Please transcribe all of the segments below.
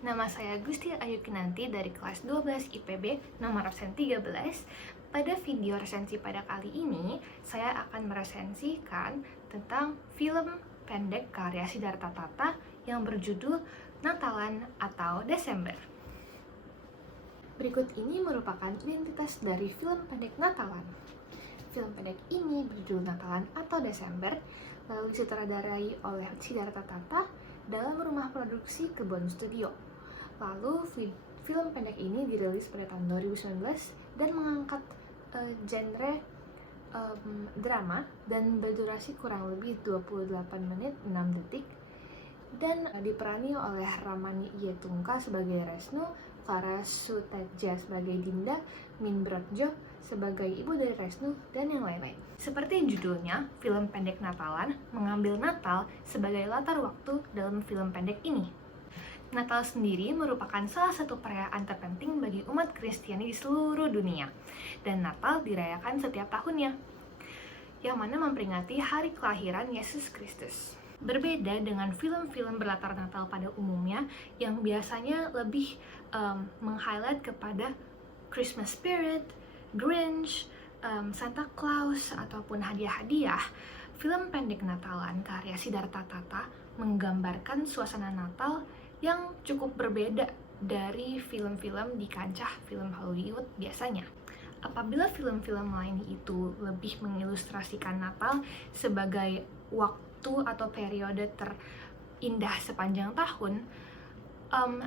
Nama saya Gusti Ayu Kinanti dari kelas 12 IPB nomor absen 13. Pada video resensi pada kali ini, saya akan meresensikan tentang film pendek karya Siddhartha Tata yang berjudul Natalan atau Desember. Berikut ini merupakan identitas dari film pendek Natalan. Film pendek ini berjudul Natalan atau Desember, lalu disutradarai oleh Siddhartha Tata dalam rumah produksi Kebon Studio. Lalu film pendek ini dirilis pada tahun 2019 dan mengangkat genre drama dan berdurasi kurang lebih 28 menit 6 detik dan diperani oleh Ramani Ietungka sebagai Resnu, Clara Sutedja sebagai Dinda, Min Brakjo sebagai ibu dari Resnu, dan yang lain-lain. Seperti judulnya, film pendek Natalan mengambil Natal sebagai latar waktu dalam film pendek ini. Natal sendiri merupakan salah satu perayaan terpenting bagi umat Kristiani di seluruh dunia, dan Natal dirayakan setiap tahunnya, yang mana memperingati hari kelahiran Yesus Kristus. Berbeda dengan film-film berlatar Natal pada umumnya, yang biasanya lebih meng-highlight kepada Christmas spirit, Grinch, Santa Claus, ataupun hadiah-hadiah, film pendek Natalan karya Siddhartha Tata menggambarkan suasana Natal yang cukup berbeda dari film-film di kancah film Hollywood biasanya. Apabila film-film lain itu lebih mengilustrasikan Natal sebagai waktu atau periode terindah sepanjang tahun,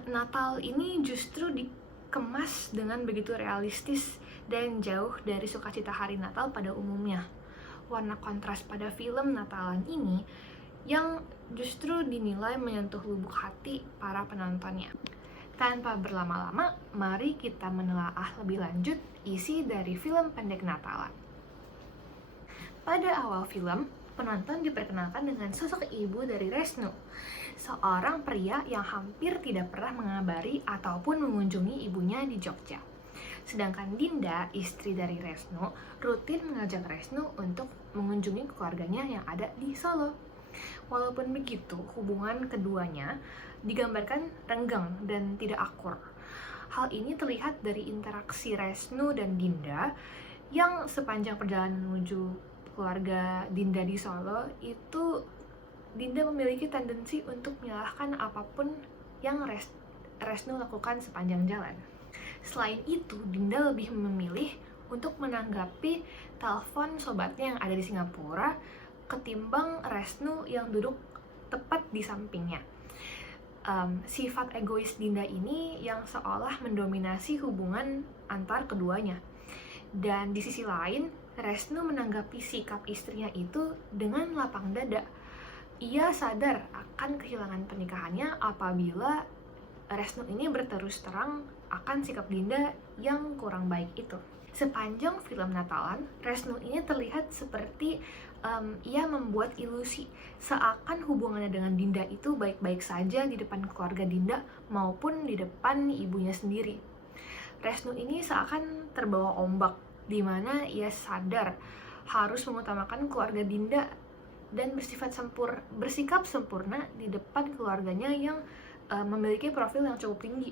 Natal ini justru dikemas dengan begitu realistis dan jauh dari sukacita hari Natal pada umumnya. Warna kontras pada film Natalan ini yang justru dinilai menyentuh lubuk hati para penontonnya. Tanpa berlama-lama, mari kita menelaah lebih lanjut isi dari film pendek Natalan. Pada awal film, penonton diperkenalkan dengan sosok ibu dari Resnu, seorang pria yang hampir tidak pernah mengabari ataupun mengunjungi ibunya di Jogja. Sedangkan Dinda, istri dari Resnu, rutin mengajak Resnu untuk mengunjungi keluarganya yang ada di Solo. Walaupun begitu, hubungan keduanya digambarkan renggang dan tidak akur. Hal ini terlihat dari interaksi Resnu dan Dinda yang sepanjang perjalanan menuju keluarga Dinda di Solo itu Dinda memiliki tendensi untuk menyalahkan apapun yang Resnu lakukan sepanjang jalan. Selain itu, Dinda lebih memilih untuk menanggapi telepon sobatnya yang ada di Singapura ketimbang Resnu yang duduk tepat di sampingnya. Sifat egois Dinda ini yang seolah mendominasi hubungan antar keduanya. Dan di sisi lain, Resnu menanggapi sikap istrinya itu dengan lapang dada. Ia sadar akan kehilangan pernikahannya apabila Resnu ini berterus terang akan sikap Dinda yang kurang baik itu. Sepanjang film Natalan, Resnu ini terlihat seperti ia membuat ilusi seakan hubungannya dengan Dinda itu baik-baik saja di depan keluarga Dinda maupun di depan ibunya sendiri. Resnu ini seakan terbawa ombak, di mana ia sadar harus mengutamakan keluarga Dinda dan bersikap sempurna di depan keluarganya yang memiliki profil yang cukup tinggi.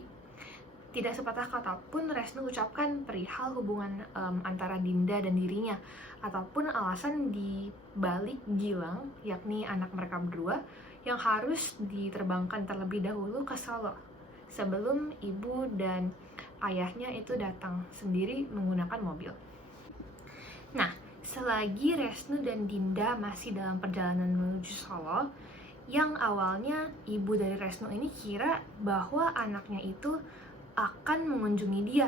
Tidak sepatah kata pun Resnu ucapkan perihal hubungan antara Dinda dan dirinya, ataupun alasan di balik Gilang, yakni anak mereka berdua, yang harus diterbangkan terlebih dahulu ke Solo, sebelum ibu dan ayahnya itu datang sendiri menggunakan mobil. Nah, selagi Resnu dan Dinda masih dalam perjalanan menuju Solo, yang awalnya ibu dari Resnu ini kira bahwa anaknya itu akan mengunjungi dia.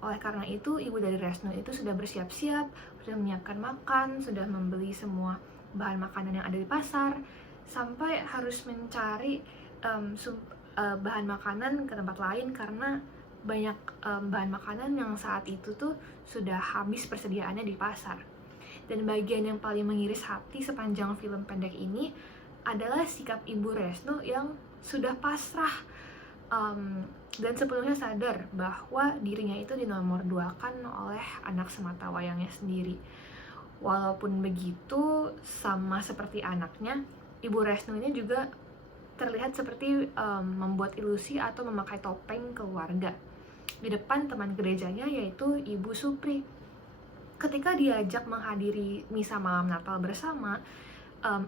Oleh karena itu, ibu dari Resnu itu sudah bersiap-siap, sudah menyiapkan makan, sudah membeli semua bahan makanan yang ada di pasar, sampai harus mencari bahan makanan ke tempat lain karena banyak bahan makanan yang saat itu tuh sudah habis persediaannya di pasar. Dan bagian yang paling mengiris hati sepanjang film pendek ini adalah sikap ibu Resnu yang sudah pasrah dan sepenuhnya sadar bahwa dirinya itu dinomorduakan oleh anak sematawayangnya sendiri. Walaupun begitu, sama seperti anaknya, Ibu Resnu ini juga terlihat seperti membuat ilusi atau memakai topeng keluarga di depan teman gerejanya, yaitu Ibu Supri. Ketika diajak menghadiri misa malam Natal bersama,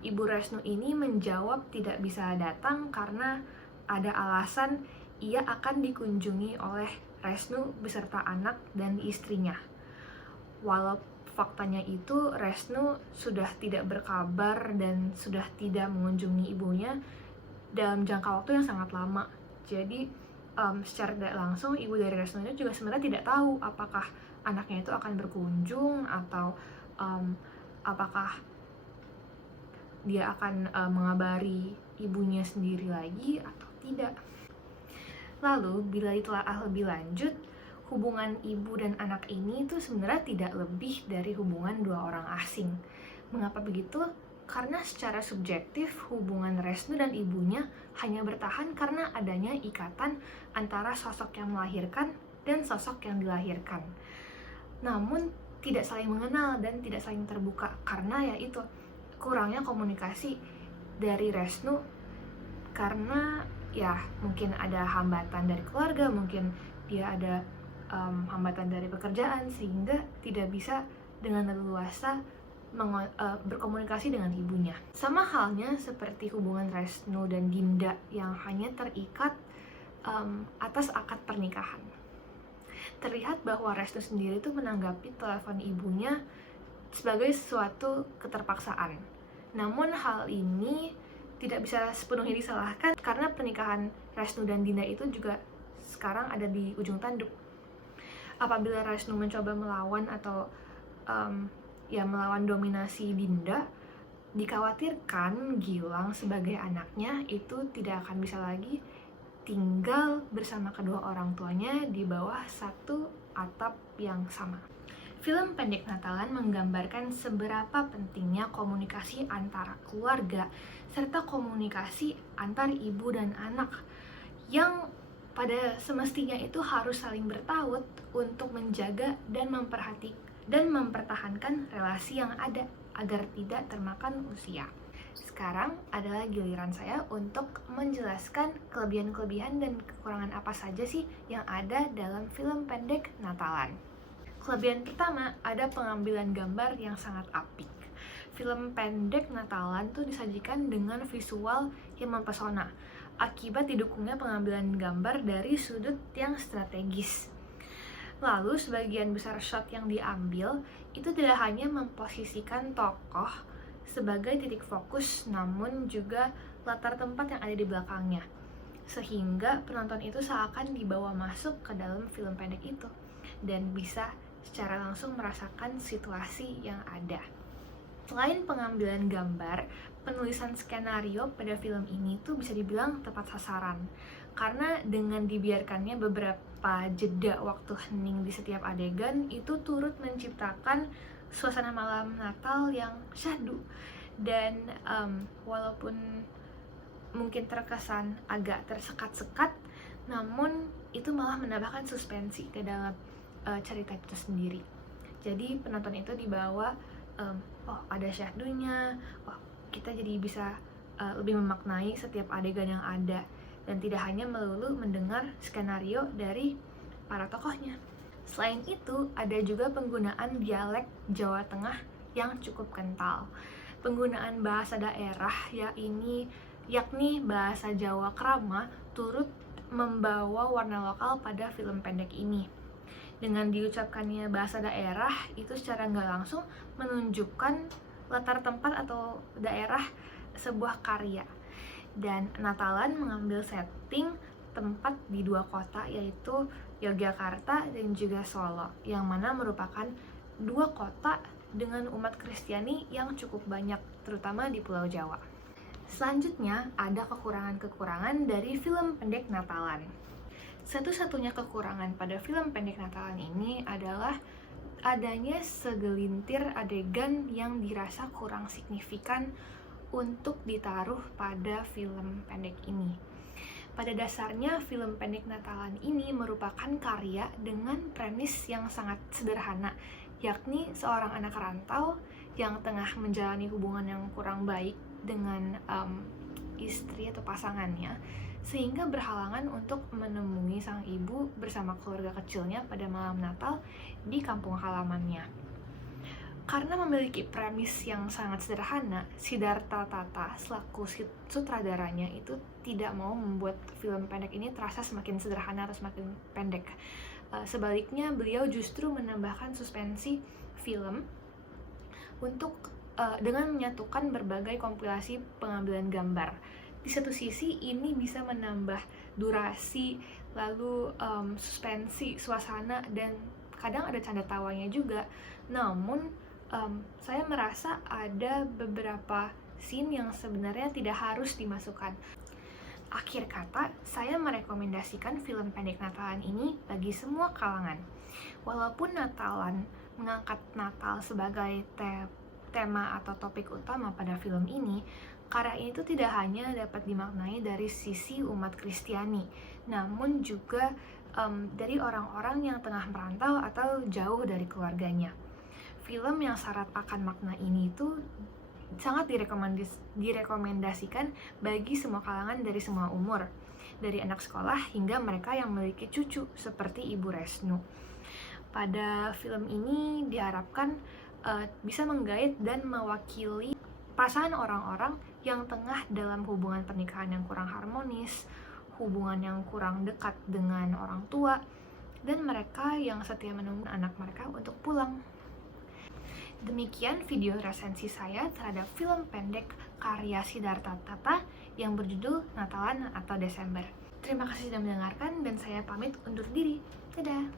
Ibu Resnu ini menjawab tidak bisa datang karena ada alasan ia akan dikunjungi oleh Resnu beserta anak dan istrinya. Walau faktanya itu, Resnu sudah tidak berkabar dan sudah tidak mengunjungi ibunya dalam jangka waktu yang sangat lama. Jadi secara tidak langsung ibu dari Resnu itu juga sebenarnya tidak tahu apakah anaknya itu akan berkunjung atau apakah dia akan mengabari ibunya sendiri lagi atau tidak. Lalu bila ditelaah lebih lanjut, hubungan ibu dan anak ini itu sebenarnya tidak lebih dari hubungan dua orang asing. Mengapa begitu? Karena secara subjektif hubungan Resnu dan ibunya hanya bertahan karena adanya ikatan antara sosok yang melahirkan dan sosok yang dilahirkan. Namun tidak saling mengenal dan tidak saling terbuka karena ya itu kurangnya komunikasi dari Resnu, karena ya mungkin ada hambatan dari keluarga, mungkin dia ada hambatan dari pekerjaan, sehingga tidak bisa dengan leluasa berkomunikasi dengan ibunya. Sama halnya seperti hubungan Resnu dan Dinda yang hanya terikat atas akad pernikahan. Terlihat bahwa Resnu sendiri itu menanggapi telepon ibunya sebagai suatu keterpaksaan. Namun hal ini tidak bisa sepenuhnya disalahkan karena pernikahan Resnu dan Dinda itu juga sekarang ada di ujung tanduk. Apabila Resnu mencoba melawan atau melawan dominasi Dinda, dikhawatirkan Gilang sebagai anaknya itu tidak akan bisa lagi tinggal bersama kedua orang tuanya di bawah satu atap yang sama. Film pendek Natalan menggambarkan seberapa pentingnya komunikasi antara keluarga serta komunikasi antar ibu dan anak yang pada semestinya itu harus saling bertaut untuk menjaga dan mempertahankan relasi yang ada agar tidak termakan usia. Sekarang adalah giliran saya untuk menjelaskan kelebihan-kelebihan dan kekurangan apa saja sih yang ada dalam film pendek Natalan. Kelebihan pertama, ada pengambilan gambar yang sangat apik. Film pendek Natalan tuh disajikan dengan visual yang mempesona akibat didukungnya pengambilan gambar dari sudut yang strategis. Lalu sebagian besar shot yang diambil itu tidak hanya memposisikan tokoh sebagai titik fokus, namun juga latar tempat yang ada di belakangnya, sehingga penonton itu seakan dibawa masuk ke dalam film pendek itu dan bisa secara langsung merasakan situasi yang ada. Selain pengambilan gambar, penulisan skenario pada film ini tuh bisa dibilang tepat sasaran, karena dengan dibiarkannya beberapa jeda waktu hening di setiap adegan itu turut menciptakan suasana malam Natal yang syahdu. Dan walaupun mungkin terkesan agak tersekat-sekat, namun itu malah menambahkan suspensi ke dalam cerita itu sendiri. Jadi penonton itu dibawa oh ada syahdunya, oh kita jadi bisa lebih memaknai setiap adegan yang ada dan tidak hanya melulu mendengar skenario dari para tokohnya. Selain itu, ada juga penggunaan dialek Jawa Tengah yang cukup kental. Penggunaan bahasa daerah yakni bahasa Jawa Krama turut membawa warna lokal pada film pendek ini. Dengan diucapkannya bahasa daerah, itu secara nggak langsung menunjukkan latar tempat atau daerah sebuah karya. Dan Natalan mengambil setting tempat di dua kota, yaitu Yogyakarta dan juga Solo, yang mana merupakan dua kota dengan umat Kristiani yang cukup banyak, terutama di Pulau Jawa. Selanjutnya, ada kekurangan-kekurangan dari film pendek Natalan. Satu-satunya kekurangan pada film pendek Natalan ini adalah adanya segelintir adegan yang dirasa kurang signifikan untuk ditaruh pada film pendek ini. Pada dasarnya, film pendek Natalan ini merupakan karya dengan premis yang sangat sederhana, yakni seorang anak rantau yang tengah menjalani hubungan yang kurang baik dengan istri atau pasangannya, sehingga berhalangan untuk menemui sang ibu bersama keluarga kecilnya pada malam Natal di kampung halamannya. Karena memiliki premis yang sangat sederhana, Siddhartha Tata selaku sutradaranya itu tidak mau membuat film pendek ini terasa semakin sederhana atau semakin pendek. Sebaliknya, beliau justru menambahkan suspensi film dengan menyatukan berbagai kompilasi pengambilan gambar. Di satu sisi ini bisa menambah durasi, lalu suspensi, suasana, dan kadang ada canda tawanya juga. Namun saya merasa ada beberapa scene yang sebenarnya tidak harus dimasukkan. Akhir kata, saya merekomendasikan film pendek Natalan ini bagi semua kalangan. Walaupun Natalan mengangkat Natal sebagai tema atau topik utama pada film ini, karya ini tuh tidak hanya dapat dimaknai dari sisi umat Kristiani, namun juga dari orang-orang yang tengah merantau atau jauh dari keluarganya. Film yang syarat akan makna ini tuh sangat direkomendasikan bagi semua kalangan dari semua umur, dari anak sekolah hingga mereka yang memiliki cucu seperti Ibu Resnu. Pada film ini diharapkan bisa menggait dan mewakili perasaan orang-orang yang tengah dalam hubungan pernikahan yang kurang harmonis, hubungan yang kurang dekat dengan orang tua, dan mereka yang setia menunggu anak mereka untuk pulang. Demikian video resensi saya terhadap film pendek karya Siddhartha Tata yang berjudul Natalan atau Desember. Terima kasih sudah mendengarkan dan saya pamit undur diri. Dadah!